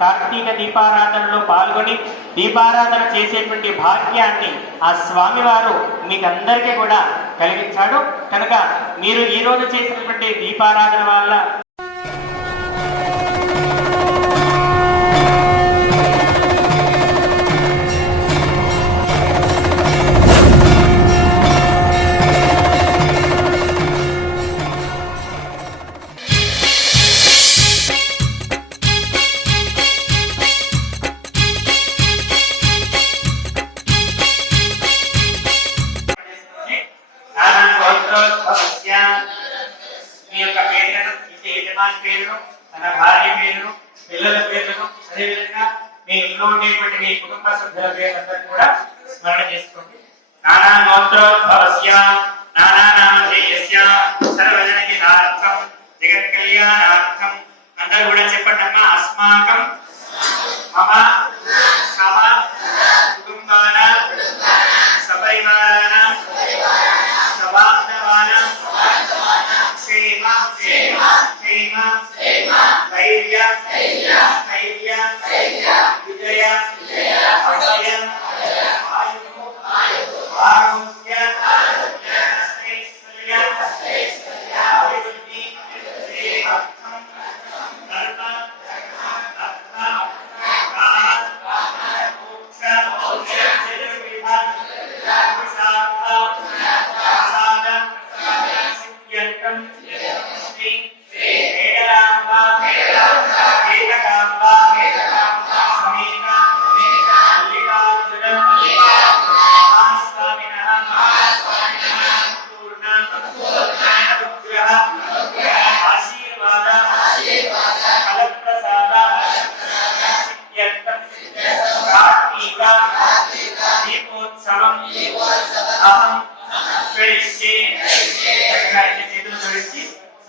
కార్తీక దీపారాధనలో పాల్గొని దీపారాధన చేసేటువంటి భాగ్యాన్ని ఆ స్వామివారు మీకందరికీ కూడా కలిగించాడు. కనుక మీరు ఈ రోజు చేసినటువంటి దీపారాధన వల్ల पुनरोद्भवस्य नानानामधेयस्य सर्वजनहितार्थं जगत्कल्याणार्थं कण्डलगुणचिपण्णः अस्माकं मम सम कुटुम्बानां सपरिवाराणां सबान्धवानां क्षेम क्षेम धैर्य धैर्य विजय विजय आयुः आयुः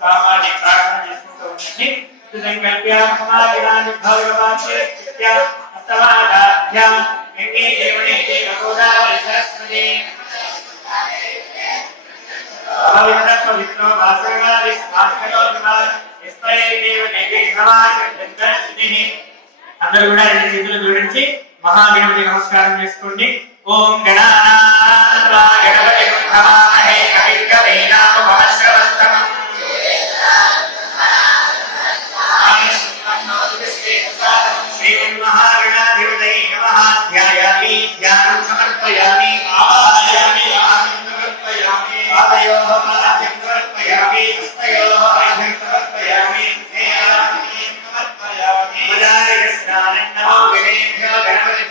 జోడించి సామాన్య ప్రార్థన చేసుకుంటూ ఉండండి దేవ సమాజ అందరూ కూడా రెండు జోడించి మహాగణపతి నమస్కారం చేసుకోండి ఓం గణానా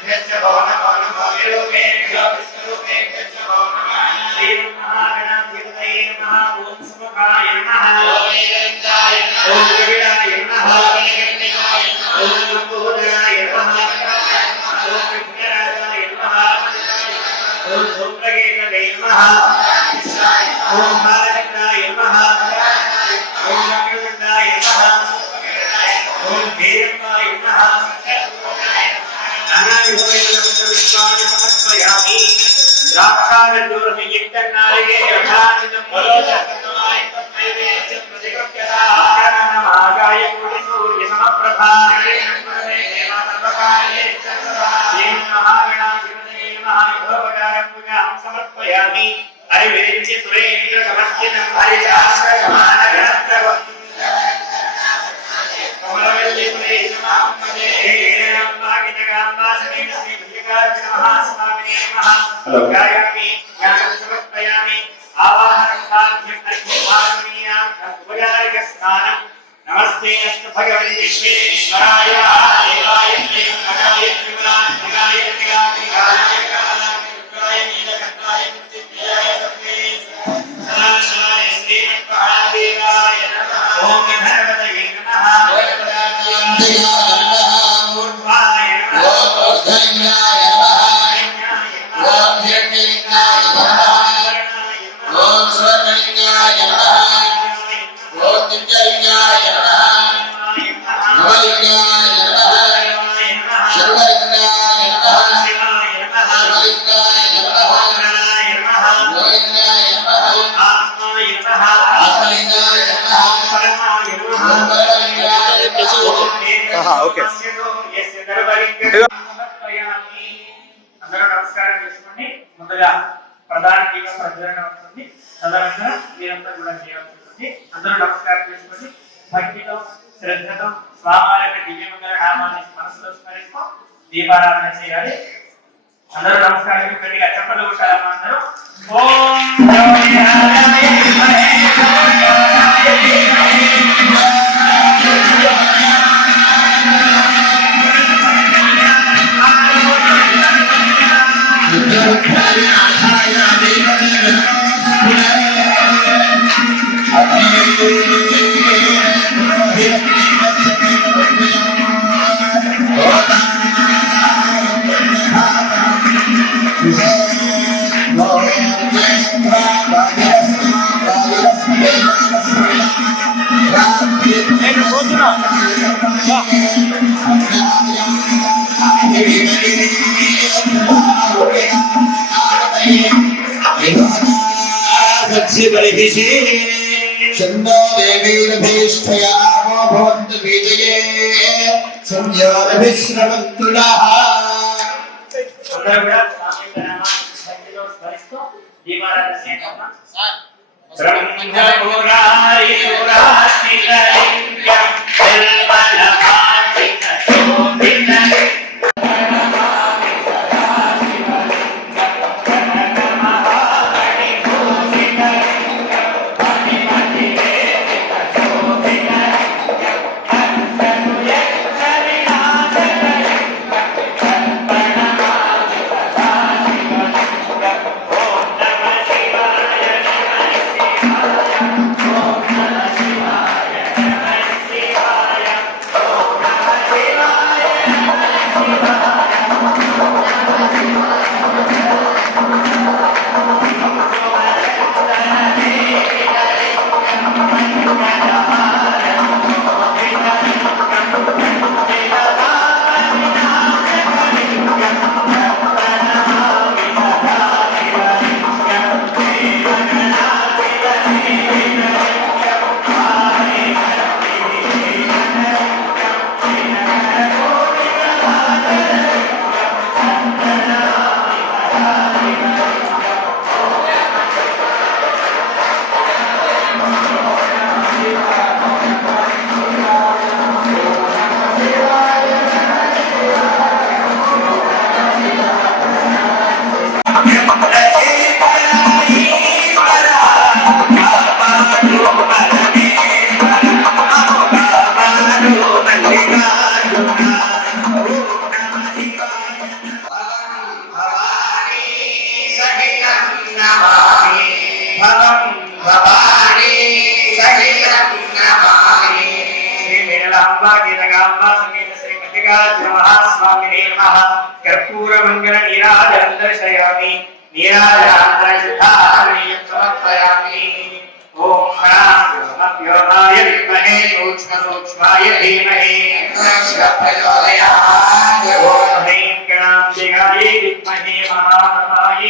ಯಸ್ಯ ಭವನ ಕಾನು ಭೋಗಿರು సమర్పయామి హరివేంచి సురేంద్ర సమర్పితం హరిశాస్త్ర సమాన గణప్రభం కమలవల్లి పురేశ మహమ్మదే నాగినగాంబా గాయామి జ్ఞానం సమర్పయామి ఆవాహనం నమస్తే అస్తు భగవన్ విశ్వేశ్వరాయ దేవాయ ఓకే. అందరూ నమస్కారం చేసుకోండి ముందుగా ప్రధాన దీపం ప్రజ్వలన అవుతుంది మీరంతా కూడా చేయాల్సి అందరూ నమస్కారం చేసుకోండి భక్తితో శ్రద్ధతో స్వామి యొక్క దివ్యమంగళ నామాన్ని మనసులో స్మరిస్తూ దీపారాధన చేయాలి అందరూ నమస్కారం చేసుకోండి చెప్పలు కొట్టాలమ్మా అందరూ ఓం Thank you. చందో దేవీరభీష్టయా భవంతు విజయే సంయోరభిశ్రవంతుడః అందరూ కూడా స్వామి భక్తితో స్మరిస్తూ नीलाद्रमः स्वामिने नमः कर्पूरमङ्गलनीराजं दर्शयामि नीराजान्तरशुद्धारणीयं समर्पयामि धीमहि। प्रचोदयात् विद्महे महाप्रभाय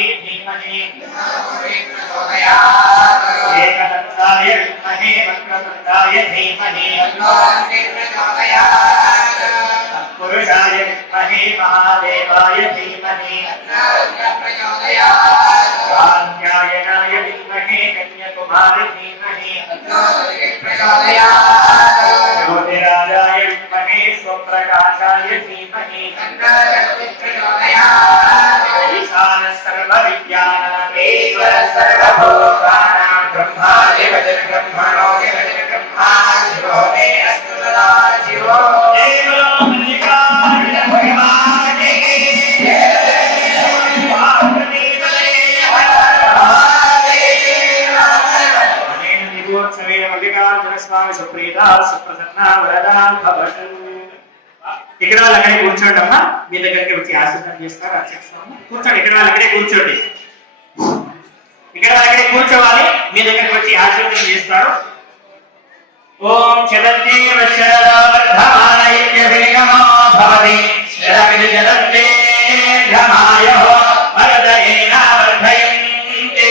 पुरुषाय विद्महे महादेवाय धीमहि। कात्यायनाय विद्महे कन्याकुमारी धीमहि। ज्योतिराजाय विद्महे स्वप्रकाशाय धीमहि। ईशान सर्वविज्ञानामेश्वर सर्वभूतानां ब्रह्मादिवत् ब्रह्मणो दिवत् शिवो मे अस्तु सदा शिवो మల్లికార్జున ఇక్కడ వాళ్ళు అక్కడే కూర్చోండి అమ్మా. మీ దగ్గరికి వచ్చి ఆశీర్వాదం చేస్తారు. అర్చకస్వామి కూర్చోండి. ఇక్కడ వాళ్ళు అక్కడే కూర్చోండి. ఇక్కడ వాళ్ళు అక్కడే కూర్చోవాలి. మీ దగ్గరికి వచ్చి ఆశీర్వాదం చేస్తారు. ఓం చదందేవ శరదావర్ధమానైక్యవేగమో భవతి శరమిది జలంతే ఘమాయో వరదయేనా వర్ధయంతే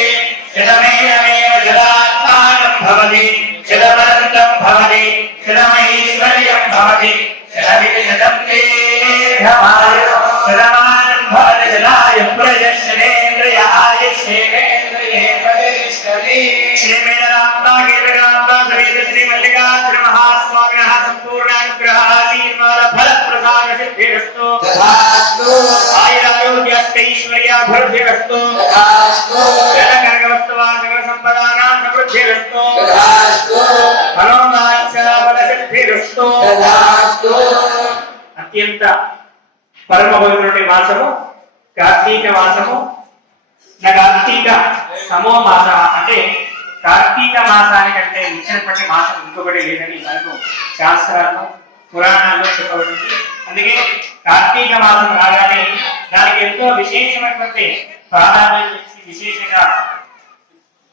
జలాత్మానం భవతి. శరమనంతం భవతి. శరమైశ్వర్యం భవతి శరమిది దీర్ఘమాయ శతమానం భవతి. జలాయ శ్రీ మల్లికార్జున మహాస్వామినః సంపూర్ణానుగ్రహ ఆశీర్వాద ఫల ప్రసాద సిద్ధిరస్తు సంపదానాం సమృద్ధిరస్తు తథాస్తు మనోమాంఛాబలసిద్ధిరస్తు తథాస్తు అత్యంత పరమ పవిత్రుడి మాసము కార్తీక మాసము నా కార్తీక సమో మాస అంటే కార్తీక మాసానికంటే ఇచ్చినటువంటి మాసం ఇంకొకటి లేదని మనకు శాస్త్రాల్లో పురాణాల్లో చెప్పబడింది. అందుకే కార్తీక మాసం రాగానే దానికి ఎంతో విశేషమైనటువంటి ప్రాధాన్యత ఇచ్చి విశేషంగా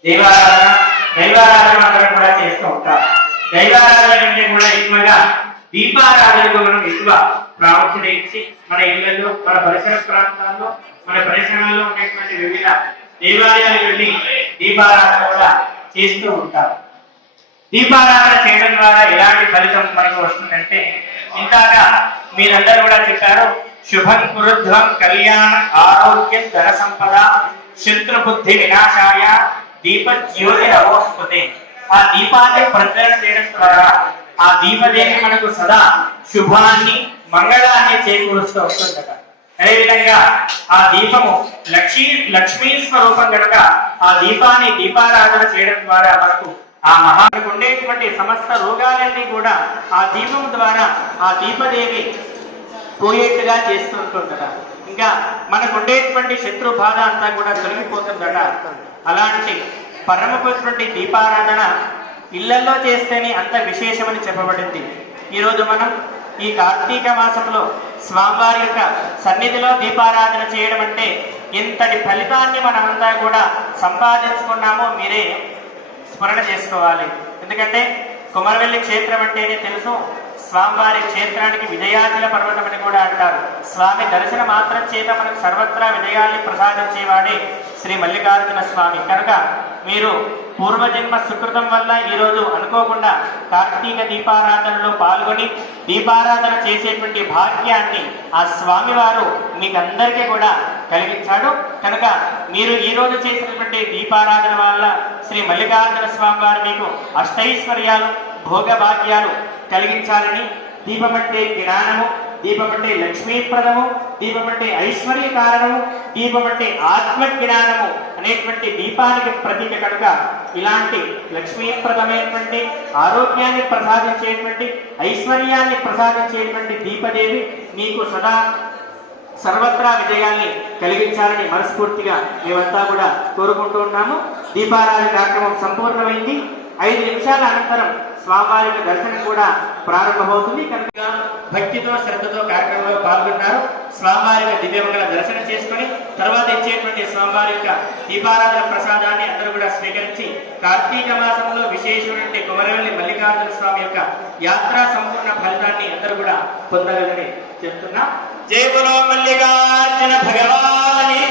దేవారాధన దైవారాధన అందరం కూడా చేస్తూ ఉంటారు దైవారాధన కంటే కూడా ఎక్కువగా దీపారాధనకు మనం ఎక్కువ ప్రాముఖ్యత ఇచ్చి మన ఇళ్ళలో మన పరిసర ప్రాంతాల్లో మన పరిసరాల్లో ఉన్నటువంటి వివిధ దేవాలయాలు వెళ్ళి దీపారాధన కూడా చేస్తూ ఉంటారు. దీపారాధన చేయడం ద్వారా ఎలాంటి ఫలితం మనకు వస్తుందంటే ఇందాక మీరందరూ కూడా చెప్పారు శుభం కురుధ్వం కళ్యాణ ఆరోగ్య ధన సంపద శత్రు బుద్ధి వినాశాయ దీప జ్యోతి నమోస్తుతే ఆ దీపాన్ని ప్రజ్వలన చేయడం ద్వారా ఆ దీపదేవి మనకు సదా శుభాన్ని మంగళాన్ని చేకూరుస్తూ వస్తుందట. అదేవిధంగా ఆ దీపము లక్ష్మీ లక్ష్మీ స్వరూపం కనుక ఆ దీపాన్ని దీపారాధన చేయడం ద్వారా మనకు ఆ మహానికి ఉండేటువంటి సమస్త రోగాలన్నీ కూడా ఆ దీపం ద్వారా ఆ దీపదేవి పోయేట్టుగా చేస్తుంటుందట. ఇంకా మనకు ఉండేటువంటి శత్రు బాధ అంతా కూడా తొలగిపోతుందట. అలాంటి పరమకున్నటువంటి దీపారాధన ఇళ్ళలో చేస్తేనే అంత విశేషమని చెప్పబడింది. ఈరోజు మనం ఈ కార్తీక మాసంలో స్వామివారి యొక్క సన్నిధిలో దీపారాధన చేయడం అంటే ఇంతటి ఫలితాన్ని మనమంతా కూడా సంపాదించుకున్నామో మీరే స్మరణ చేసుకోవాలి. ఎందుకంటే కుమరవెల్లి క్షేత్రం అంటేనే తెలుసు స్వామివారి క్షేత్రానికి విజయాచల పర్వతం అని కూడా అంటారు. స్వామి దర్శన మాత్రం చేత మనకు సర్వత్రా విజయాల్ని ప్రసాదించేవాడే శ్రీ మల్లికార్జున స్వామి. కనుక మీరు పూర్వజన్మ సుకృతం వల్ల ఈరోజు అనుకోకుండా కార్తీక దీపారాధనలో పాల్గొని దీపారాధన చేసేటువంటి భాగ్యాన్ని ఆ స్వామివారు మీకు అందరికీ కూడా కలిగించాడు. కనుక మీరు ఈ రోజు చేసినటువంటి దీపారాధన వల్ల శ్రీ మల్లికార్జున స్వామి వారు మీకు అష్టైశ్వర్యాలు భోగ భాగ్యాలు కలిగించాలని దీపం అంటే జ్ఞానము దీపం అంటే లక్ష్మీప్రదము దీపం అంటే ఐశ్వర్య కారణము దీపం అంటే ఆత్మ జ్ఞానము అనేటువంటి దీపానికి ప్రతీక కనుక ఇలాంటి లక్ష్మీప్రదమైనటువంటి ఆరోగ్యాన్ని ప్రసాదించేటువంటి ఐశ్వర్యాన్ని ప్రసాదించేటువంటి దీపదేవి మీకు సదా సర్వత్రా విజయాన్ని కలిగించాలని మనస్ఫూర్తిగా మేమంతా కూడా కోరుకుంటూ ఉన్నాము. దీపారాధన కార్యక్రమం సంపూర్ణమైంది. ఐదు నిమిషాల అనంతరం స్వామివారికి దర్శనం కూడా ప్రారంభమవుతుంది. కనుక భక్తితో శ్రద్ధతో కార్యక్రమంలో పాల్గొన్నారు స్వామివారి యొక్క దివ్యమంగళ దర్శనం చేసుకుని తర్వాత ఇచ్చేటువంటి స్వామివారి యొక్క దీపారాధన ప్రసాదాన్ని అందరూ కూడా స్వీకరించి కార్తీక మాసంలో విశేషమైనటువంటి కుమరవెల్లి మల్లికార్జున స్వామి యొక్క యాత్రా సంపూర్ణ ఫలితాన్ని అందరూ కూడా పొందాలని చెప్తున్నా. జయపురం మల్లికార్జున భగవాని.